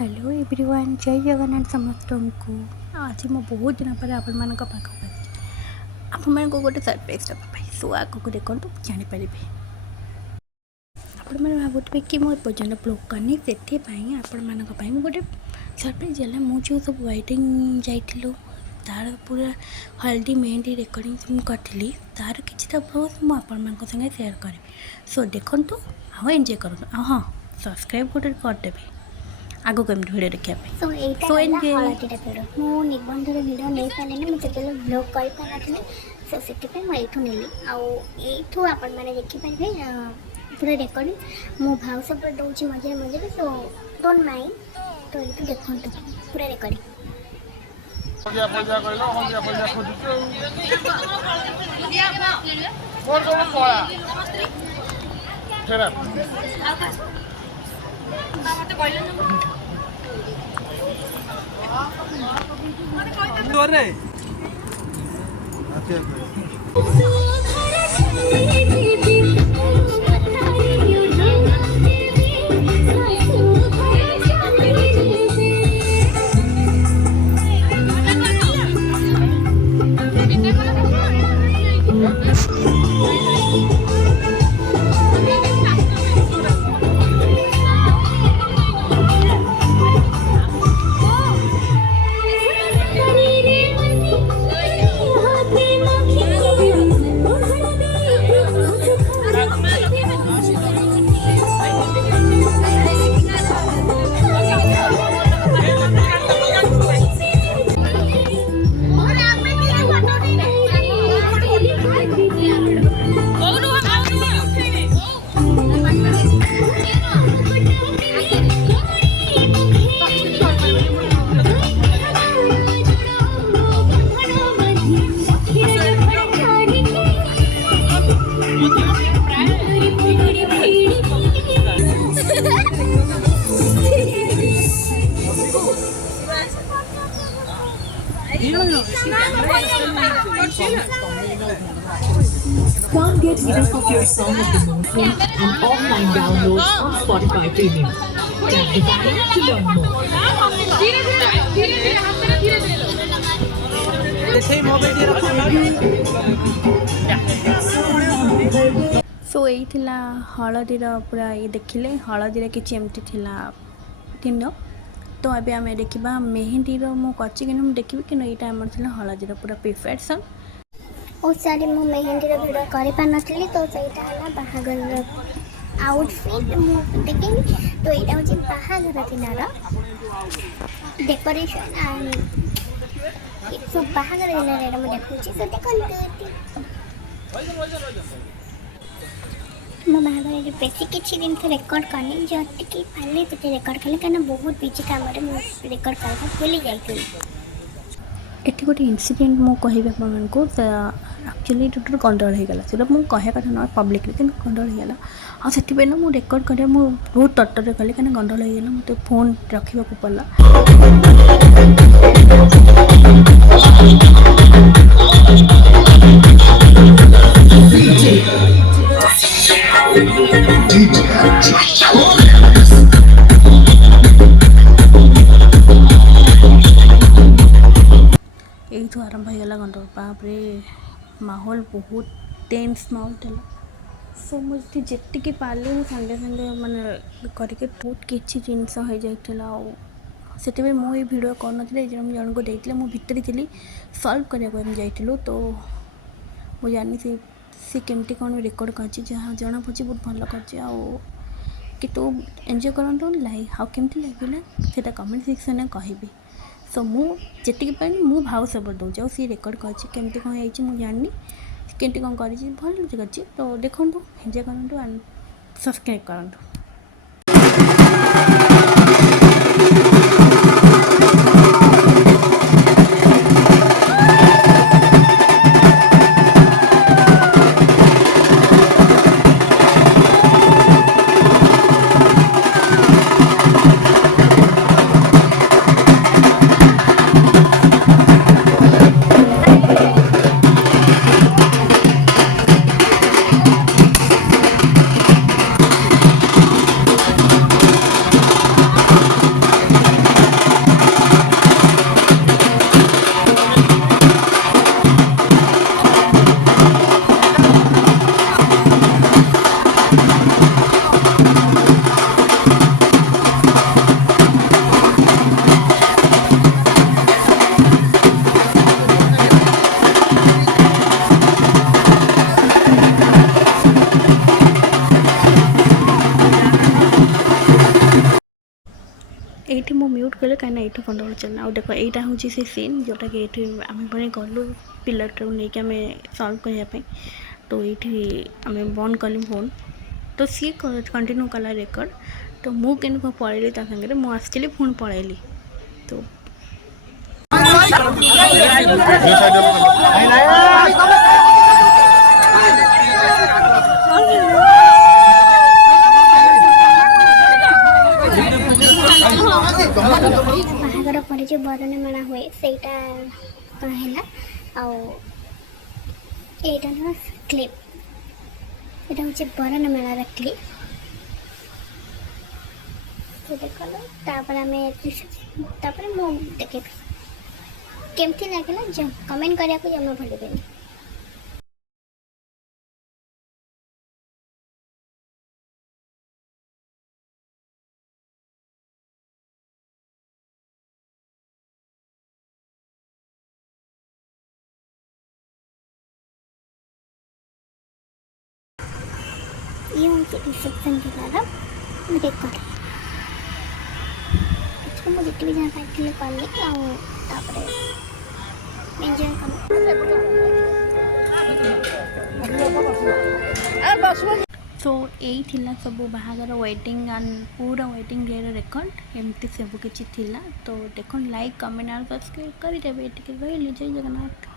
Hello everyone, जय जगन्नाथ समस्त को। आज मैं बहुत दिन पर आपण गोटे सरप्राइज देवाई सो आगे देखो जापर आपण मैंने भावुवे कि मुझे पर्यटन ब्लॉग करनी से आपण गोटे सरप्राइज है। मुझे सब वेडिंग जाइलु तार पूरा हल्दी मेहंदी रेकर्डिंग करी तार कि ब्लॉग मुझे सेयार करी। सो देखु आउ एंजॉय करूँ हाँ सब्सक्राइब गोटे करदेवी आगो कमी भिडियो देखा निबंधर भिड नहीं पारे मुझे ब्लॉग कर सो से मुझे आठू आपण मैंने देखिपारे पूरा रेकर्डिंग मो भाव सब दूसरी मझे मझे सो डोंट माइंड तो ये देखो पूरा recording Can't get enough of your song at the moment and offline downloads on Spotify Premium. Tap Bidaai to learn more. सो यही हलदीर पूरा ये देखिले हलदीर किसी एमती दिन तो अभी आम देखा मेहेंदीर मुझे कि देखी कि यहाँ आम हलदीर पूरा प्रिपेरेसन और सारी मु मेहेंदीर भिडियो कर पारी तो सहीटा बाहागर आउटफिट देखी तो यहाँ हूँ बाहागर दिनार डेकोरेशन एंड सब बाहागर दिन मुझे देखुची तो देखते मो बाहागर बेसी किसी दिन रेकर्ड करनी जति कि पाले तो रेकर्ड कले कहीं बहुत बिजी काम रेकर्ड कर भूली जाती ये गोटे इनसीडेंट मुझे आपको एक्चुअली टोटल गंडल होगा से मुझे कह कथा ना पब्लिक कि गंडल होगा हाँ से ना मुझे रेकर्ड कर बहुत तटर कली कहीं गंडल होगा मत फोन रखा पड़ा यू आरंभ होगा गंडल बापरे माहौल बहुत टेंस माहौल था सो मुझे जी पारे मुझे सांगे सांगे मानने करके बहुत किसी जिनस हो जाता से मुझे भिडियो कर जन को देते मुझे भितर थी सल्व करने जाइलु तो मुझे जानी सी केमती कौन रेकर्ड कर जना पड़ी बहुत भल कर तू एंजॉय करूँ लाइक हाँ केमती लगे से कमेंट सेक्शन में कहबी सो मुझे पानी मु भाव सब दूसरी सी रेकर्ड करमती कौन हो जानी केमती कौन कर भल कर तो देखो एंजॉय करूँ एंड सब्सक्राइब करूँ। ଏଇଠି ମୁଁ ମ୍ୟୁଟ୍ କଲେ କାହିଁକିନା ଏଇଠି ଗଣ୍ଡଗୋଳ ଚାଲିଲା। ଆଉ ଦେଖ ଏଇଟା ହେଉଛି ସେ ସିନ୍ ଯେଉଁଟାକି ଏଇଠି ଆମେ ପୁଣି ଗଲୁ ପିଲାଟାକୁ ନେଇକି ଆମେ ସଲ୍ଭ କରିବା ପାଇଁ। ତ ଏଇଠି ଆମେ ବନ୍ଦ କଲୁ ଫୋନ୍। ତ ସିଏ କଣ୍ଟିନ୍ୟୁ କଲା ରେକର୍ଡ଼। ତ ମୁଁ କିନ୍ତୁ ପଳେଇଲି ତା ସାଙ୍ଗରେ, ମୁଁ ଆସିଥିଲି ପୁଣି ପଳେଇଲି। ତ ବାହାଘର ପରେ ଯେଉଁ ବରଣ ମେଳା ହୁଏ ସେଇଟା କ'ଣ ହେଲା, ଆଉ ଏଇଟା ନା କ୍ଲିପ୍, ଏଇଟା ହେଉଛି ବରଣ ମେଳାର କ୍ଲିପ୍। ତ ଦେଖନ୍ତୁ ତାପରେ ଆମେ ତାପରେ ମୁଁ ଦେଖେଇବି କେମିତି ଲାଗିଲା, କମେଣ୍ଟ କରିବାକୁ ଜମା ଭୁଲିବେନି। ये उनके रिसेप्शन दिलार ରେକର୍ଡ଼। ଏଥିରେ ମୁଁ ଯେତିକି ଯାହା ପାଇଥିଲି କଲି, ଆଉ ତାପରେ ଏନ୍ଜୟ କଲି। ସୋ ଏଇ ଥିଲା ସବୁ ବାହାଘର ୱେଡ଼ିଂ ଆଣ୍ଡ ପୁରା ୱେଡ଼ିଂ ଡେର ରେକର୍ଡ଼। ଏମିତି ସବୁ କିଛି ଥିଲା। ତ ଦେଖନ୍ତୁ ଲାଇକ୍ କମେଣ୍ଟ ଆଉ ସବସ୍କ୍ରାଇବ୍ କରିଦେବେ। ଟିକେ ରହିଲି, ଜୟ ଜଗନ୍ନାଥ।